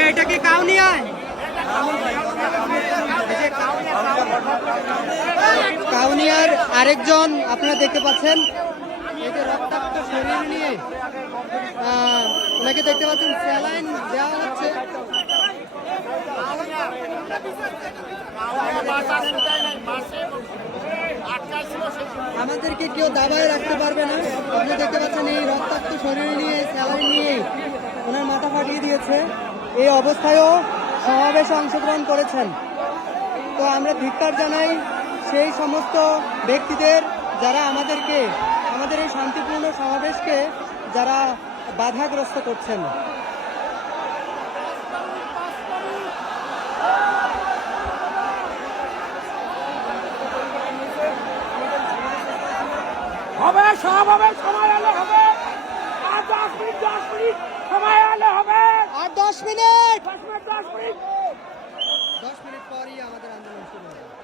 এটা কি কাউনিয়ায়? কাউনিয়ার আরেকজন আপনারা দেখতে পাচ্ছেন, এই যে রক্তাক্ত শরীর নিয়ে ওনাকে দেখতে পাচ্ছেন, স্যালাইন দেওয়া হচ্ছে। আমাদেরকে কেউ দাবায় রাখতে পারবে না। আপনি দেখতে পাচ্ছেন এই রক্তাক্ত শরীর নিয়ে, স্যালাইন নিয়ে ওনার মাথা ফাটিয়ে দিয়েছে। এই অবস্থায়ও সমাবেশে অংশগ্রহণ করেছেন। তো আমরা ধিক্কার জানাই সেই সমস্ত ব্যক্তিদের যারা আমাদের এই শান্তিপূর্ণ সমাবেশকে যারা বাধাগ্রস্ত করছেন। হবে সমাবেশ, সময় আলে হবে, আর 10 মিনিট সময় আলে হবে, আর 10 মিনিট 10 মিনিট 10 মিনিট 10 মিনিট পরই আমাদের আন্দোলন শুরু হবে।